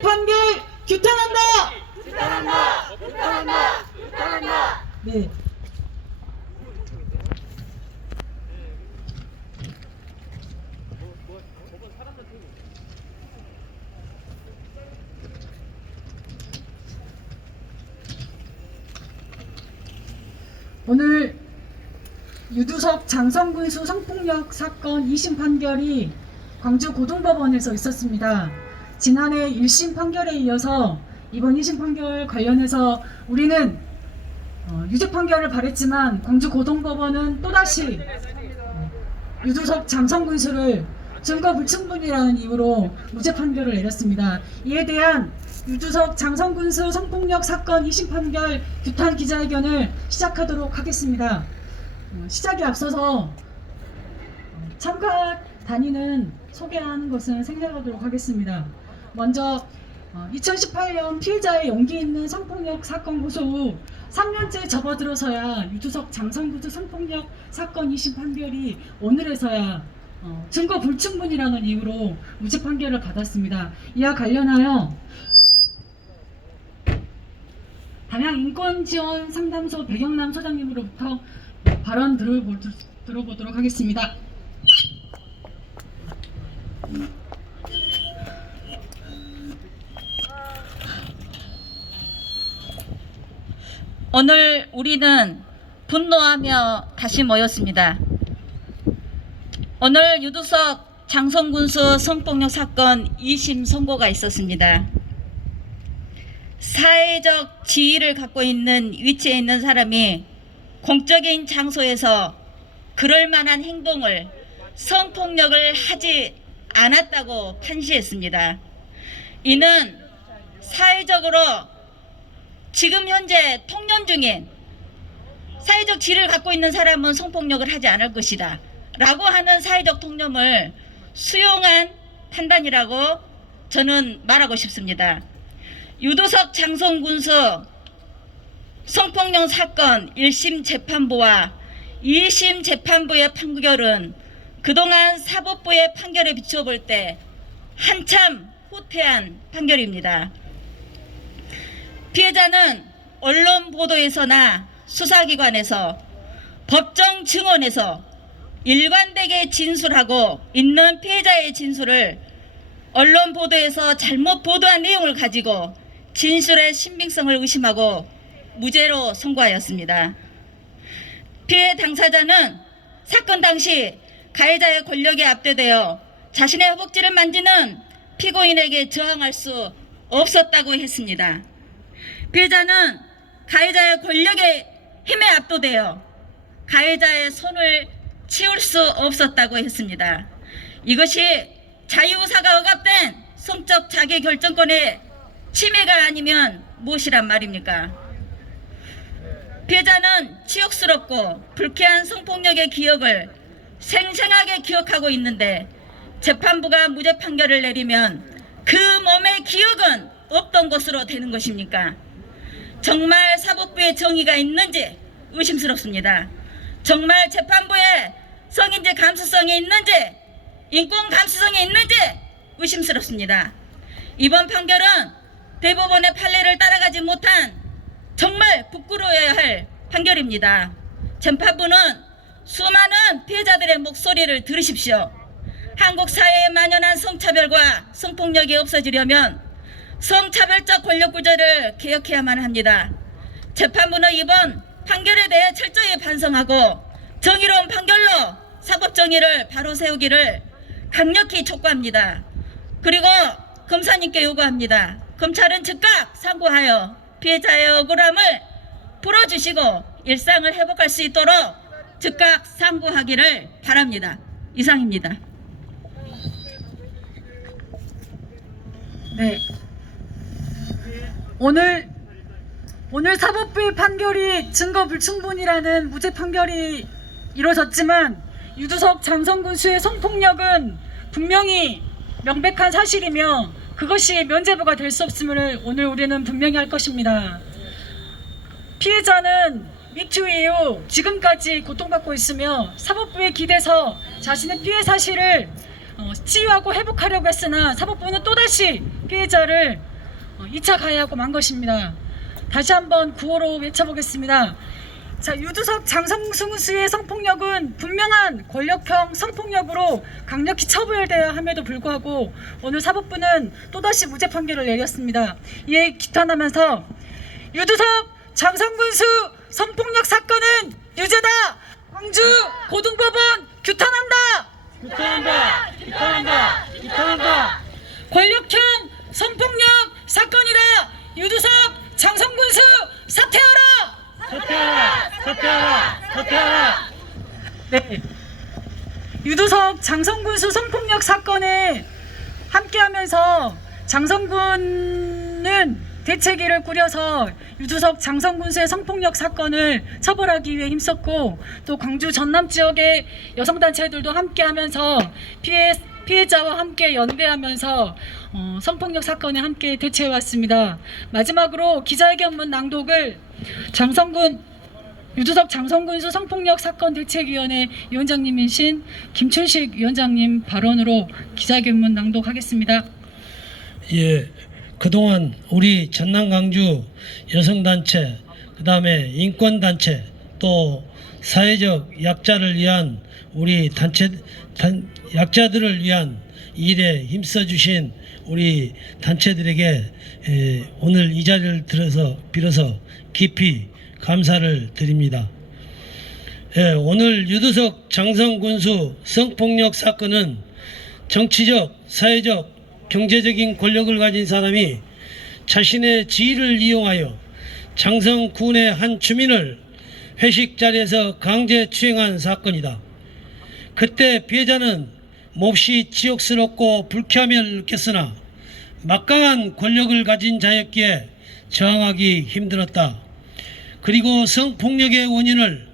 판결 규탄한다! 규탄한다! 규탄한다! 규탄한다! 네. 오늘 유두석 장성군수 성폭력 사건 2심 판결이 광주고등법원에서 있었습니다. 지난해 1심 판결에 이어서 이번 2심 판결 관련해서 우리는 유죄 판결을 바랬지만 광주고등법원은 또다시 유두석 장성군수를 증거 불충분이라는 이유로 무죄 판결을 내렸습니다. 이에 대한 유두석 장성군수 성폭력 사건 2심 판결 규탄 기자회견을 시작하도록 하겠습니다. 시작에 앞서서 참가 단위는 소개하는 것은 생략하도록 하겠습니다. 먼저 2018년 피해자의 용기 있는 성폭력 사건 고소 후 3년째 접어들어서야 유두석 장성군수 성폭력 사건 2심 판결이 오늘에서야 증거 불충분이라는 이유로 무죄 판결을 받았습니다. 이와 관련하여 담양인권지원상담소 배경남 소장님으로부터 발언 들어보도록 하겠습니다. 오늘 우리는 분노하며 다시 모였습니다. 오늘 유두석 장성군수 성폭력 사건 2심 선고가 있었습니다. 사회적 지위를 갖고 있는 위치에 있는 사람이 공적인 장소에서 그럴 만한 행동을 성폭력을 하지 않았다고 판시했습니다. 이는 사회적으로 지금 현재 통념 중인 사회적 지위를 갖고 있는 사람은 성폭력을 하지 않을 것이다 라고 하는 사회적 통념을 수용한 판단이라고 저는 말하고 싶습니다. 유두석 장성군수 성폭력 사건 1심 재판부와 2심 재판부의 판결은 그동안 사법부의 판결에 비춰볼 때 한참 후퇴한 판결입니다. 피해자는 언론 보도에서나 수사기관에서 법정 증언에서 일관되게 진술하고 있는 피해자의 진술을 언론 보도에서 잘못 보도한 내용을 가지고 진술의 신빙성을 의심하고 무죄로 선고하였습니다. 피해 당사자는 사건 당시 가해자의 권력에 압도되어 자신의 허벅지를 만지는 피고인에게 저항할 수 없었다고 했습니다. 피해자는 가해자의 권력의 힘에 압도되어 가해자의 손을 치울 수 없었다고 했습니다. 이것이 자유사가 억압된 성적 자기결정권의 침해가 아니면 무엇이란 말입니까? 피해자는 치욕스럽고 불쾌한 성폭력의 기억을 생생하게 기억하고 있는데 재판부가 무죄 판결을 내리면 그 몸의 기억은 없던 것으로 되는 것입니까? 정말 사법부의 정의가 있는지 의심스럽습니다. 정말 재판부의 성인지 감수성이 있는지 인권 감수성이 있는지 의심스럽습니다. 이번 판결은 대법원의 판례를 따라가지 못한 정말 부끄러워야 할 판결입니다. 재판부는 수많은 피해자들의 목소리를 들으십시오. 한국 사회에 만연한 성차별과 성폭력이 없어지려면 성차별적 권력구조를 개혁해야만 합니다. 재판부는 이번 판결에 대해 철저히 반성하고 정의로운 판결로 사법정의를 바로 세우기를 강력히 촉구합니다. 그리고 검사님께 요구합니다. 검찰은 즉각 상고하여 피해자의 억울함을 풀어주시고 일상을 회복할 수 있도록 즉각 상고하기를 바랍니다. 이상입니다. 네. 오늘 사법부의 판결이 증거 불충분이라는 무죄 판결이 이루어졌지만 유두석 장성군수의 성폭력은 분명히 명백한 사실이며 그것이 면죄부가 될 수 없음을 오늘 우리는 분명히 할 것입니다. 피해자는 미투 이후 지금까지 고통받고 있으며 사법부에 기대서 자신의 피해 사실을 치유하고 회복하려고 했으나 사법부는 또다시 피해자를 2차 가해하고 만 것입니다. 다시 한번 구호로 외쳐보겠습니다. 자, 유두석 장성군수의 성폭력은 분명한 권력형 성폭력으로 강력히 처벌돼야 함에도 불구하고 오늘 사법부는 또다시 무죄 판결을 내렸습니다. 이에 기탄하면서 유두석 장성군수 성폭력 사건은 유죄다! 광주 고등법원 규탄한다! 규탄한다! 규탄한다! 규탄한다! 권력형 성폭력 사건이다! 유두석 장성군수 사퇴하라! 사퇴하라! 사퇴하라! 사퇴하라! 네. 유두석 장성군수 성폭력 사건에 함께하면서 장성군은 대책위를 꾸려서 유두석 장성군수의 성폭력 사건을 처벌하기 위해 힘썼고 또 광주 전남 지역의 여성단체들도 함께하면서 피해자와 함께 연대하면서 성폭력 사건에 함께 대처해왔습니다. 마지막으로 기자회견문 낭독을 유두석 장성군수 성폭력 사건 대책위원회 위원장님이신 김춘식 위원장님 발언으로 기자회견문 낭독하겠습니다. 예, 그동안 우리 전남 광주 여성단체, 그 다음에 인권단체, 또 사회적 약자를 위한 우리 약자들을 위한 일에 힘써주신 우리 단체들에게 오늘 이 자리를 빌어서 깊이 감사를 드립니다. 오늘 유두석 장성군수 성폭력 사건은 정치적, 사회적, 경제적인 권력을 가진 사람이 자신의 지위를 이용하여 장성군의 한 주민을 회식 자리에서 강제 추행한 사건이다. 그때 피해자는 몹시 치욕스럽고 불쾌함을 느꼈으나 막강한 권력을 가진 자였기에 저항하기 힘들었다. 그리고 성폭력의 원인을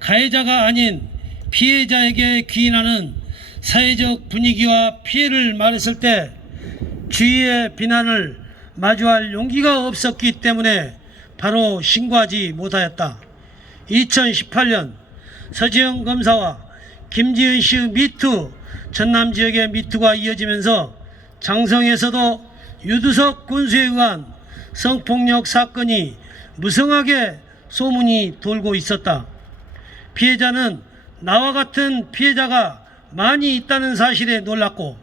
가해자가 아닌 피해자에게 귀인하는 사회적 분위기와 피해를 말했을 때 주위의 비난을 마주할 용기가 없었기 때문에 바로 신고하지 못하였다. 2018년 서지영 검사와 김지은 씨의 미투, 전남 지역의 미투가 이어지면서 장성에서도 유두석 군수에 의한 성폭력 사건이 무성하게 소문이 돌고 있었다. 피해자는 나와 같은 피해자가 많이 있다는 사실에 놀랐고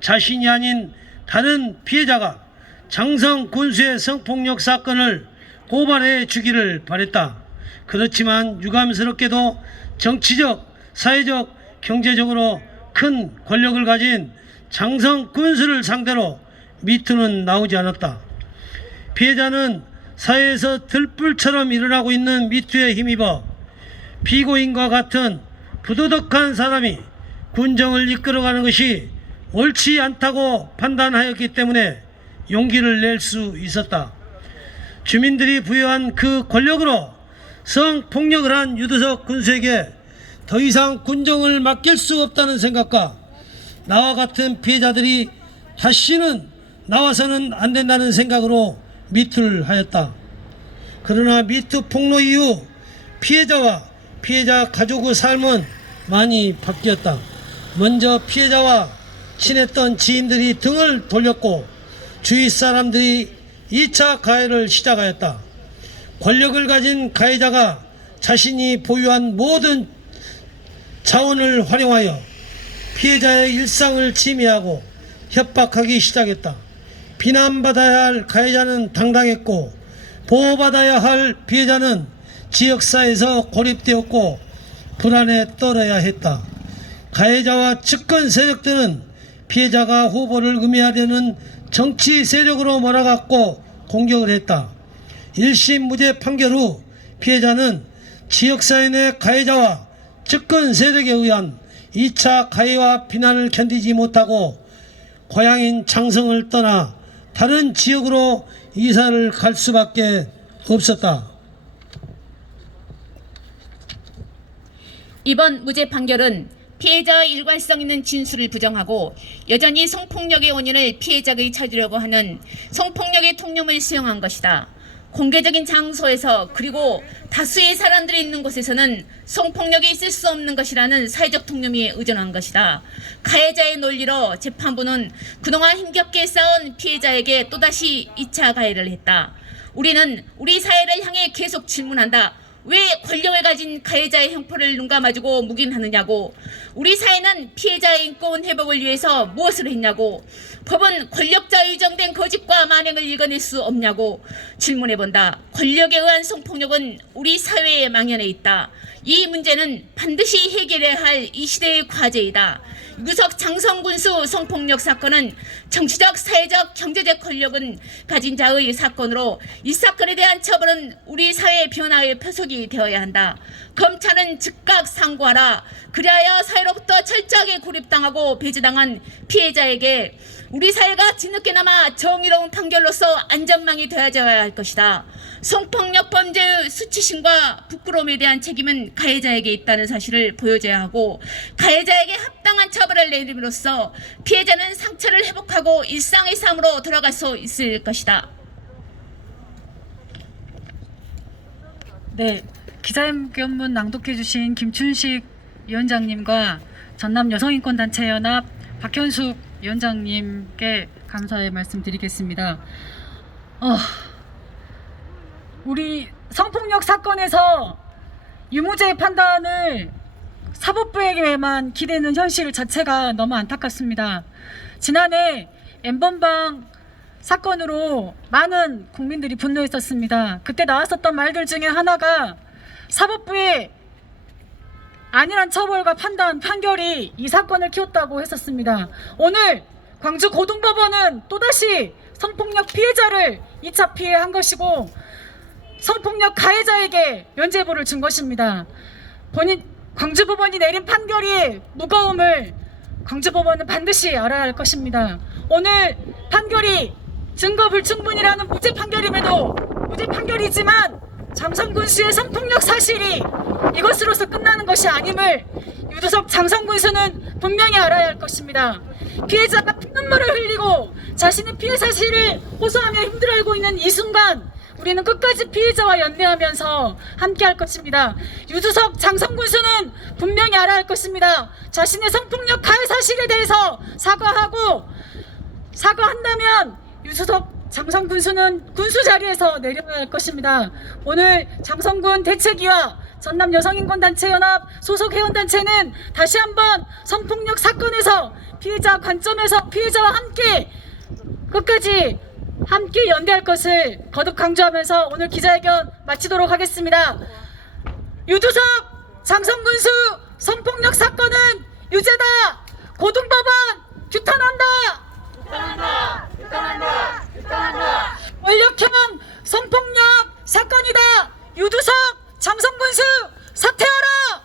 자신이 아닌 다른 피해자가 장성 군수의 성폭력 사건을 고발해 주기를 바랬다. 그렇지만 유감스럽게도 정치적, 사회적, 경제적으로 큰 권력을 가진 장성 군수를 상대로 미투는 나오지 않았다. 피해자는 사회에서 들불처럼 일어나고 있는 미투에 힘입어 피고인과 같은 부도덕한 사람이 군정을 이끌어가는 것이 옳지 않다고 판단하였기 때문에 용기를 낼 수 있었다. 주민들이 부여한 그 권력으로 성폭력을 한 유두석 군수에게 더 이상 군정을 맡길 수 없다는 생각과 나와 같은 피해자들이 다시는 나와서는 안 된다는 생각으로 미투를 하였다. 그러나 미투 폭로 이후 피해자와 피해자 가족의 삶은 많이 바뀌었다. 먼저 피해자와 친했던 지인들이 등을 돌렸고 주위 사람들이 2차 가해를 시작하였다. 권력을 가진 가해자가 자신이 보유한 모든 자원을 활용하여 피해자의 일상을 침해하고 협박하기 시작했다. 비난받아야 할 가해자는 당당했고 보호받아야 할 피해자는 지역사회에서 고립되었고 불안에 떨어야 했다. 가해자와 측근 세력들은 피해자가 후보를 음해하려는 정치 세력으로 몰아갔고 공격을 했다. 1심 무죄 판결 후 피해자는 지역사회 내 가해자와 측근 세력에 의한 2차 가해와 비난을 견디지 못하고 고향인 장성을 떠나 다른 지역으로 이사를 갈 수밖에 없었다. 이번 무죄 판결은 피해자의 일관성 있는 진술을 부정하고 여전히 성폭력의 원인을 피해자가 찾으려고 하는 성폭력의 통념을 수용한 것이다. 공개적인 장소에서 그리고 다수의 사람들이 있는 곳에서는 성폭력이 있을 수 없는 것이라는 사회적 통념이 의존한 것이다. 가해자의 논리로 재판부는 그동안 힘겹게 싸운 피해자에게 또다시 2차 가해를 했다. 우리는 우리 사회를 향해 계속 질문한다. 왜 권력을 가진 가해자의 형포를 눈 감아주고 묵인하느냐고. 우리 사회는 피해자의 인권 회복을 위해서 무엇을 했냐고. 법은 권력자 유정된 거짓과 만행을 읽어낼 수 없냐고 질문해본다. 권력에 의한 성폭력은 우리 사회에 망연해 있다. 이 문제는 반드시 해결해야 할 이 시대의 과제이다. 유두석 장성군수 성폭력 사건은 정치적, 사회적, 경제적 권력은 가진 자의 사건으로 이 사건에 대한 처벌은 우리 사회 변화의 표석이 되어야 한다. 검찰은 즉각 상고하라. 그리하여 사회로부터 철저하게 고립당하고 배제당한 피해자에게 우리 사회가 뒤늦게나마 정의로운 판결로서 안전망이 되어져야 할 것이다. 성폭력 범죄의 수치심과 부끄러움에 대한 책임은 가해자에게 있다는 사실을 보여줘야 하고 가해자에게 합당한 처벌을 내림으로써 피해자는 상처를 회복하고 일상의 삶으로 돌아갈 수 있을 것이다. 네, 기자회견문 낭독해 주신 김춘식 위원장님과 전남 여성인권단체연합 박현숙 위원장님께 감사의 말씀 드리겠습니다. 우리 성폭력 사건에서 유무죄 판단을 사법부에게만 기대는 현실 자체가 너무 안타깝습니다. 지난해 N번방 사건으로 많은 국민들이 분노했었습니다. 그때 나왔었던 말들 중에 하나가 사법부의 안일한 처벌과 판결이 이 사건을 키웠다고 했었습니다. 오늘 광주 고등법원은 또다시 성폭력 피해자를 2차 피해한 것이고 성폭력 가해자에게 면죄부를 준 것입니다. 광주법원이 내린 판결이 무거움을 광주법원은 반드시 알아야 할 것입니다. 오늘 판결이 증거 불충분이라는 무죄 판결임에도 무죄 판결이지만 장성군수의 성폭력 사실이 이것으로서 끝나는 것이 아님을 유두석 장성군수는 분명히 알아야 할 것입니다. 피해자가 피눈물을 흘리고 자신의 피해 사실을 호소하며 힘들어하고 있는 이 순간 우리는 끝까지 피해자와 연대하면서 함께할 것입니다. 유두석 장성군수는 분명히 알아야 할 것입니다. 자신의 성폭력 가해 사실에 대해서 사과한다면 유두석 장성군수는 군수 자리에서 내려야 할 것입니다. 오늘 장성군 대책위와 전남 여성인권단체연합 소속 회원단체는 다시 한번 성폭력 사건에서 피해자 관점에서 피해자와 함께 끝까지 함께 연대할 것을 거듭 강조하면서 오늘 기자회견 마치도록 하겠습니다. 유두석 장성군수 성폭력 사건은 유죄다. 고등법원 규탄한다. 권력형 성폭력 사건이다. 유두석 장성군수 사퇴하라.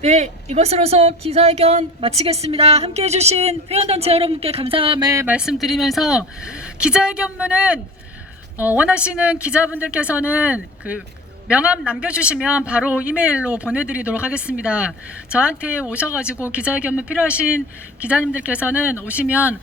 네, 이것으로서 기자회견 마치겠습니다. 함께해 주신 회원단체 여러분께 감사함을 말씀드리면서 기자회견문은 원하시는 기자분들께서는 명함 남겨주시면 바로 이메일로 보내드리도록 하겠습니다. 저한테 오셔가지고 기자회견문 필요하신 기자님들께서는 오시면